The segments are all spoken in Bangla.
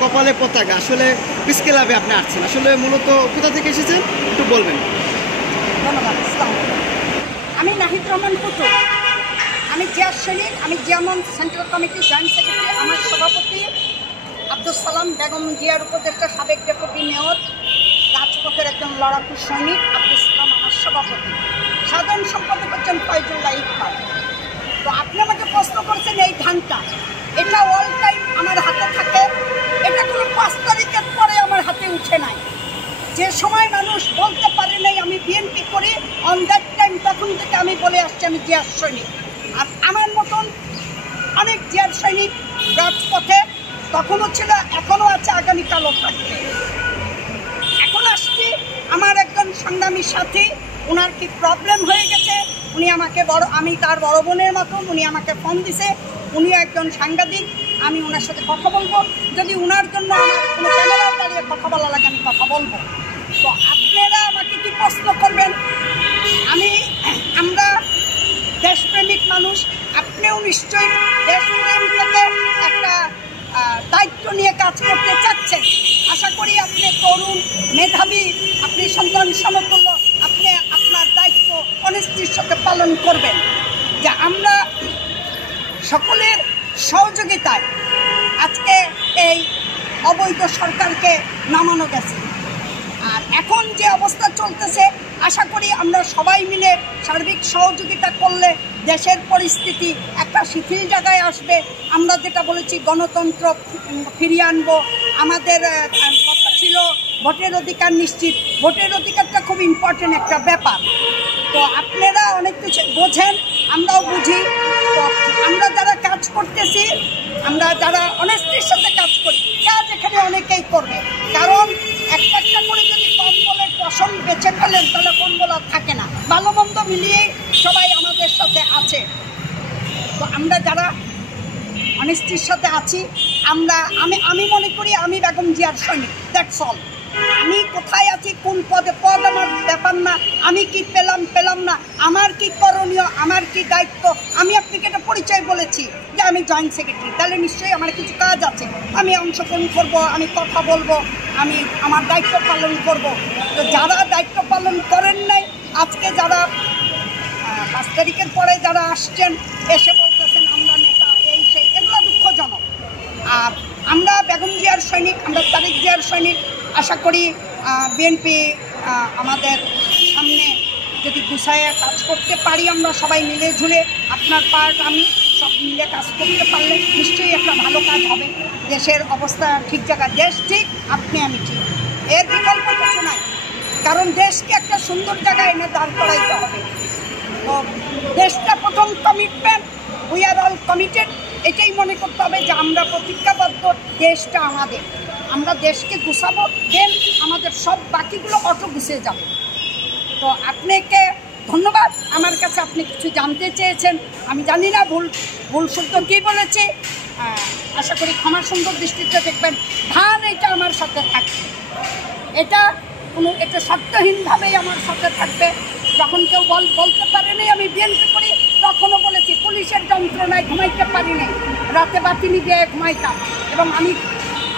কপালে পতাকা, আসলে প্রেস ক্লাবে আপনি আসছেন, আসলে মূলত কোথা থেকে এসেছেন একটু বলবেন? ধন্যবাদ। আমি নাহিদ রহমান পুতুল, আমি জিয়ার সৈনিক, আমি জিয়ামন সেন্ট্রাল কমিটির জয়েন্ট সেক্রেটারি। আমার সভাপতি আব্দুল সালাম, বেগম জিয়ার উপদেষ্টা, সাবেক ডেপুটি মেয়র, রাজপথের একজন লড়াকু সৈনিক আব্দুল সালাম আমার সভাপতি। সাধারণ সম্পাদক হচ্ছেন ফয়জুল্লাহ ইকবাল। তো আপনি আমাকে প্রশ্ন করছেন এই ধানটা, এটা অল টাইম আমার হাতে থাকে, এটা কোনো 5 তারিখের পরে আমার হাতে উঠে নাই। যে সময় মানুষ বলতে পারে নাই আমি বিএনপি করি, অন দ্যাট টাইম তখন থেকে আমি বলে আসছি আমি জিয়ার সৈনিক। আর আমার মতন অনেক জিয়ার সৈনিক রাজপথে তখনও ছিল, এখনও আছে, আগামীকালও থাকবে। এখন আসছি আমার একজন সংগ্রামী সাথী, ওনার কি প্রবলেম হয়ে গেছে, উনি আমাকে আমি তার বড় বোনের মতন, উনি আমাকে ফোন দিছে, উনি একজন সাংবাদিক, আমি ওনার সাথে কথা বলবো। যদি ওনার জন্য আমার কোনো ক্যামেরায় দাঁড়িয়ে কথা বলা লাগে আমি কথা বলবো। তো আপনারা আমাকে কি প্রশ্ন করবেন? আমরা দেশপ্রেমিক মানুষ, আপনিও নিশ্চয়ই দেশপ্রেম থেকে একটা দায়িত্ব নিয়ে কাজ করতে চাচ্ছেন। আশা করি আপনি তরুণ, মেধাবী, আপনি সন্তান সমতুল্য, আপনি আপনার দায়িত্ব অনিশ্চির সাথে পালন করবেন। যে আমরা সকলের সহযোগিতায় আজকে এই অবৈধ সরকারকে নামানো গেছে। আর এখন যে অবস্থা চলতেছে, আশা করি আমরা সবাই মিলে সার্বিক সহযোগিতা করলে দেশের পরিস্থিতি একটা শিথিল জায়গায় আসবে। আমরা যেটা বলেছি গণতন্ত্র ফিরিয়ে আনবো, আমাদের কথা ছিল ভোটের অধিকার নিশ্চিত, ভোটের অধিকারটা খুব ইম্পর্টেন্ট একটা ব্যাপার। তো আপনারা অনেক কিছু বোঝেন, আমরাও বুঝি। তো আমরা যারা কাজ করতেছি, আমরা যারা অনেস্টির সাথে কাজ করি, কাজ এখানে অনেকেই করবে, কারণ একটা একটা করে যদি কম্বলের পশম বেছে ফেলেন তাহলে কম্বল আর থাকে না। ভালো মন্দ মিলিয়েই সবাই আমাদের সাথে আছে। তো আমরা যারা অনেস্টির সাথে আছি, আমি মনে করি আমি বেগম জিয়ার সৈনিক, দ্যাটস অল। আমি কোথায় আছি, কোন পদ আমার ব্যাপার না, আমি কি পেলাম না, আমার কি করণীয়, আমার কি দায়িত্ব, আমি আপনাকে একটা পরিচয় বলেছি যে আমি জয়েন্ট সেক্রেটারি, তাহলে নিশ্চয়ই আমার কিছু কাজ আছে, আমি অংশগ্রহণ করব, আমি কথা বলবো, আমি আমার দায়িত্ব পালন করব। তো যারা দায়িত্ব পালন করেন নাই, আজকে যারা 5 তারিখের পরে যারা আসছেন এসে বলতেছেন আমরা নেতা, এই সেই, এগুলো দুঃখজনক। আর আমরা বেগম জিয়ার সৈনিক, আমরা তারেক জিয়ার সৈনিক। আশা করি বিএনপি আমাদের সামনে যদি গুছায় কাজ করতে পারি, আমরা সবাই মিলে ঝুলে, আপনার পার্ট আমি, সব মিলে কাজ করতে পারলে নিশ্চয়ই একটা ভালো কাজ হবে। দেশের অবস্থা ঠিক জায়গায়, দেশ ঠিক, আপনি আমি ঠিক, এর বিকল্প কিছু নাই। কারণ দেশকে একটা সুন্দর জায়গায় এনে দাঁড় করাইতে হবে। তো দেশটা প্রথম commitment, we are all committed. এটাই মনে করতে হবে যে আমরা প্রতিজ্ঞাবদ্ধ, দেশটা আমাদের, আমরা দেশকে গুছাবো, দেন আমাদের সব বাকিগুলো অটো গুছিয়ে যাবে। তো আপনাকে ধন্যবাদ। আমার কাছে আপনি কিছু জানতে চেয়েছেন, আমি জানি না ভুল শুদ্ধ কী বলেছি, আশা করি ক্ষমা সুন্দর দৃষ্টিতে দেখবেন। ধান এটা আমার সাথে থাকবে, এটা শর্তহীনভাবেই আমার সাথে থাকবে। যখন কেউ বলতে পারেনি আমি বিএনপি করি, তখনও বলেছি পুলিশের যন্ত্রণায় ঘুমাইতে পারিনি, রাতে বাতি নিয়ে ঘুমাইতাম, এবং আমি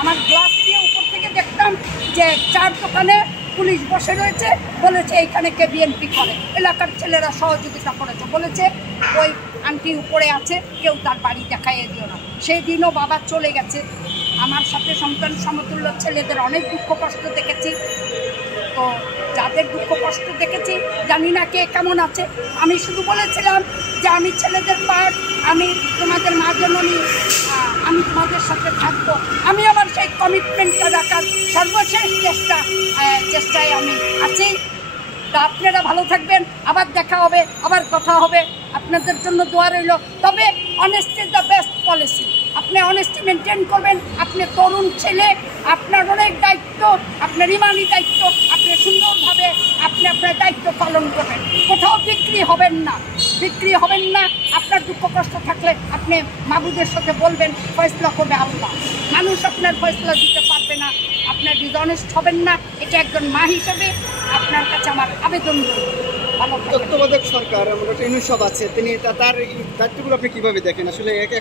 আমার গ্লাস দিয়ে উপর থেকে দেখতাম যে 4 দোকানে পুলিশ বসে রয়েছে, বলেছে এইখানে কে বিএনপি করে, এলাকার ছেলেরা সহযোগিতা করেছে, বলেছে ওই আন্টি উপরে আছে, কেউ তার বাড়ি দেখাইয়ে দিও না। সেই দিনও বাবা চলে গেছে। আমার সাথে সন্তান সমতুল্য ছেলেদের অনেক দুঃখ কষ্ট দেখেছি। তো যাদের দুঃখ কষ্ট দেখেছি, জানি না কে কেমন আছে, আমি শুধু বলেছিলাম যে আমি ছেলেদের পার্ট, আমি তোমাদের মা জননী, আমি তোমাদের সাথে থাকবো। আমি আমার সেই কমিটমেন্টটা রাখার সর্বশেষ চেষ্টায় আমি আছি। তা আপনারা ভালো থাকবেন, আবার দেখা হবে, আবার কথা হবে, আপনাদের জন্য দোয়া রইল। তবে honesty is the best policy. আপনি অনেস্টি মেনটেন করবেন, আপনি তরুণ ছেলে, আপনার অনেক দায়িত্ব, আপনার ইমানি দায়িত্ব, আপনি সুন্দরভাবে আপনার দায়িত্ব পালন করবেন। কোথাও বিক্রি হবেন না। আপনার দুঃখ কষ্ট থাকলে আপনি মাবুদের সাথে বলবেন, ফয়সলা করবে আল্লাহ। মানুষ আপনার ফয়সলা দিতে পারবে না, আপনার ডিসঅনেস্ট হবেন না। এটা একজন মা হিসেবে আপনার কাছে আমার আবেদন রইল। তত্ত্বাবধায়ক সরকার, আমরা একটা ইউনিট সব আছে, তিনি তার দায়িত্বগুলো আপনি কীভাবে দেখেন? আসলে এখন